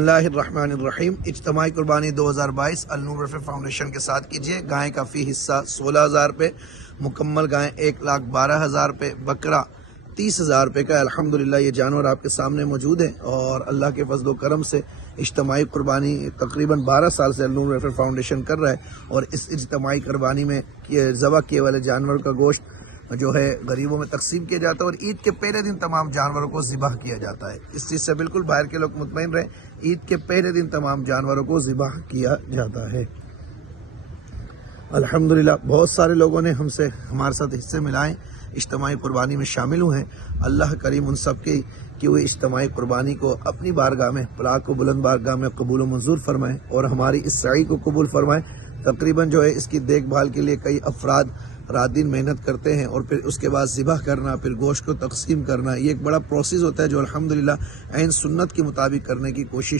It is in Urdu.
اللہ الرحمن الرحیم۔ اجتماعی قربانی 2022 النور رفیع فاؤنڈیشن کے ساتھ کیجیے۔ گائے کا فی حصہ 16,000 روپے، مکمل گائیں 1,12,000 روپے، بکرا 30,000 روپے کا۔ الحمدللہ یہ جانور آپ کے سامنے موجود ہیں، اور اللہ کے فضل و کرم سے اجتماعی قربانی تقریباً 12 سال سے النور رفیع فاؤنڈیشن کر رہا ہے، اور اس اجتماعی قربانی میں ذبح کیے والے جانور کا گوشت جو ہے غریبوں میں تقسیم کیا جاتا ہے، اور عید کے پہلے دن تمام جانوروں کو ذبح کیا جاتا ہے۔ اس چیز سے بالکل باہر کے لوگ مطمئن رہیں، عید کے پہلے دن تمام جانوروں کو ذبح کیا جاتا ہے۔ الحمدللہ بہت سارے لوگوں نے ہمارے ساتھ حصے ملائیں، اجتماعی قربانی میں شامل ہوئے ہیں۔ اللہ کریم ان سب کی کہ وہ اجتماعی قربانی کو اپنی بارگاہ میں، پاک و بلند بارگاہ میں قبول و منظور فرمائیں، اور ہماری اس سعی کو قبول فرمائیں۔ تقریباً جو ہے اس کی دیکھ بھال کے لیے کئی افراد رات دن محنت کرتے ہیں، اور پھر اس کے بعد ذبح کرنا، پھر گوشت کو تقسیم کرنا، یہ ایک بڑا پروسیس ہوتا ہے جو الحمدللہ عین سنت کے مطابق کرنے کی کوشش